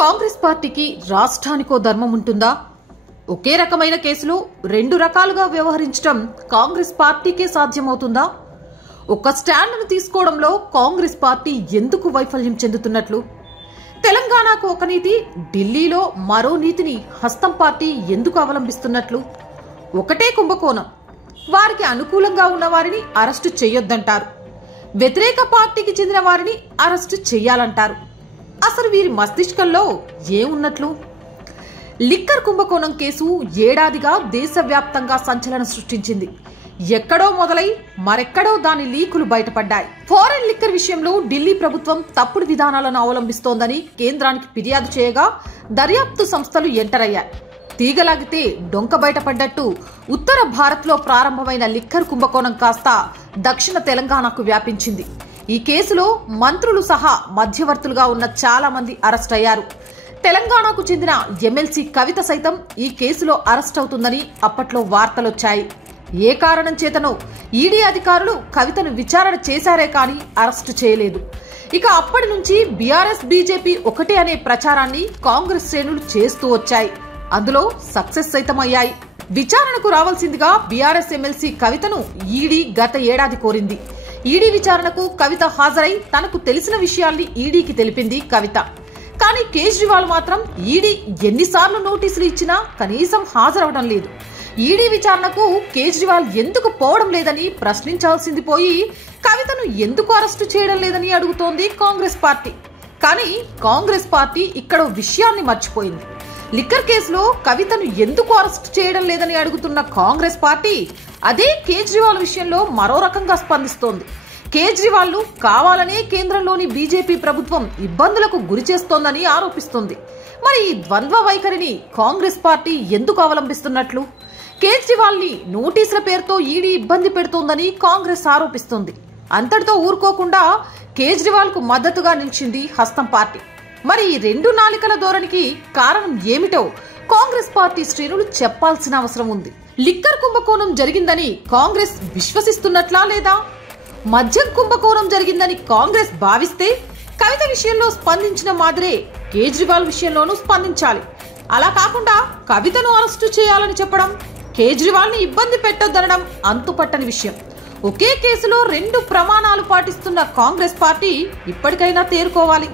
కాంగ్రెస్ పార్టీకి రాష్ట్రానికో ధర్మం ఉంటుందా? ఒకే రకమైన కేసులు రెండు రకాలుగా వ్యవహరించడం కాంగ్రెస్ పార్టీకే సాధ్యమవుతుందా? ఒక స్టాండ్ను తీసుకోవడంలో కాంగ్రెస్ పార్టీ ఎందుకు వైఫల్యం చెందుతున్నట్లు? తెలంగాణకు ఒక నీతి, ఢిల్లీలో మరో నీతిని హస్తం పార్టీ ఎందుకు అవలంబిస్తున్నట్లు? ఒకటే కుంభకోణం. వారికి అనుకూలంగా ఉన్న వారిని అరెస్టు చేయొద్దంటారు, వ్యతిరేక పార్టీకి చెందిన వారిని అరెస్టు చేయాలంటారు. అసలు వీరి మస్తిష్కంలో ఏమున్నట్లు? లిక్కర్ కుంభకోణం కేసు ఏడాదిగా దేశవ్యాప్తంగా సంచలనం సృష్టించింది. ఎక్కడో మొదలై మరెక్కడో దాని లీకులు బయటపడ్డాయి. ఫారెన్ లిక్కర్ విషయంలో ఢిల్లీ ప్రభుత్వం తప్పుడు విధానాలను అవలంబిస్తోందని కేంద్రానికి ఫిర్యాదు చేయగా దర్యాప్తు సంస్థలు ఎంటర్ అయ్యాయి. తీగలాగితే డొంక బయటపడ్డట్టు ఉత్తర భారత్లో ప్రారంభమైన లిక్కర్ కుంభకోణం కాస్త దక్షిణ తెలంగాణకు వ్యాపించింది. ఈ కేసులో మంత్రులు సహా మధ్యవర్తులుగా ఉన్న చాలా మంది అరెస్ట్ అయ్యారు. తెలంగాణకు చెందిన ఎమ్మెల్సీ కవిత సైతం ఈ కేసులో అరెస్ట్ అవుతుందని అప్పట్లో వార్తలొచ్చాయి. ఏ కారణం చేతనో ఈడీ అధికారులు కవితను విచారణ చేశారే కానీ అరెస్టు చేయలేదు. ఇక అప్పటి నుంచి బీఆర్ఎస్ బీజేపీ ఒకటే అనే ప్రచారాన్ని కాంగ్రెస్ శ్రేణులు చేస్తూ వచ్చాయి. అందులో సక్సెస్ సైతం అయ్యాయి. విచారణకు రావాల్సిందిగా బీఆర్ఎస్ ఎమ్మెల్సీ కవితను ఈడీ గత ఏడాది కోరింది. ఈడీ విచారణకు కవిత హాజరై తనకు తెలిసిన విషయాల్ని ఈడీకి తెలిపింది కవిత. కానీ కేజ్రీవాల్ మాత్రం ఈడీ ఎన్నిసార్లు నోటీసులు ఇచ్చినా కనీసం హాజరవడం లేదు. ఈడీ విచారణకు కేజ్రీవాల్ ఎందుకు పోవడం లేదని ప్రశ్నించాల్సింది పోయి కవితను ఎందుకు అరెస్టు చేయడం లేదని అడుగుతోంది కాంగ్రెస్ పార్టీ. కానీ కాంగ్రెస్ పార్టీ ఇక్కడ విషయాన్ని మర్చిపోయింది. లిక్కర్ కేసులో కవితను ఎందుకు అరెస్టు చేయడం లేదని అడుగుతున్న కాంగ్రెస్ పార్టీ అదే కేజ్రీవాల్ విషయంలో మరో రకంగా స్పందిస్తోంది. కేజ్రీవాల్ కావాలనే కేంద్రంలోని బీజేపీ ప్రభుత్వం ఇబ్బందులకు గురి చేస్తోందని ఆరోపిస్తోంది. మరి ఈ ద్వంద్వ వైఖరిని కాంగ్రెస్ పార్టీ ఎందుకు అవలంబిస్తున్నట్లు? కేజ్రీవాల్ ని నోటీసుల పేరుతో ఈడీ ఇబ్బంది పెడుతోందని కాంగ్రెస్ ఆరోపిస్తోంది. అంతటితో ఊరుకోకుండా కేజ్రీవాల్ కు మద్దతుగా నిలిచింది హస్తం పార్టీ. మరి ఈ రెండు నాలికల ధోరణికి కారణం ఏమిటో కాంగ్రెస్ పార్టీ శ్రేణులు చెప్పాల్సిన అవసరం ఉంది. లిక్కర్ కుంభకోణం జరిగిందని కాంగ్రెస్ విశ్వసిస్తున్నట్లా లేదా? మద్యం కుంభకోణం జరిగిందని కాంగ్రెస్ భావిస్తే కవిత విషయంలో స్పందించిన మాదిరే కేజ్రీవాల్ విషయంలోనూ స్పందించాలి. అలా కాకుండా కవితను అరెస్టు చేయాలని చెప్పడం, కేజ్రీవాల్ ని ఇబ్బంది పెట్టొద్దనడం అంతుపట్టని విషయం. ఒకే కేసులో రెండు ప్రమాణాలు పాటిస్తున్న కాంగ్రెస్ పార్టీ ఇప్పటికైనా తేరుకోవాలి.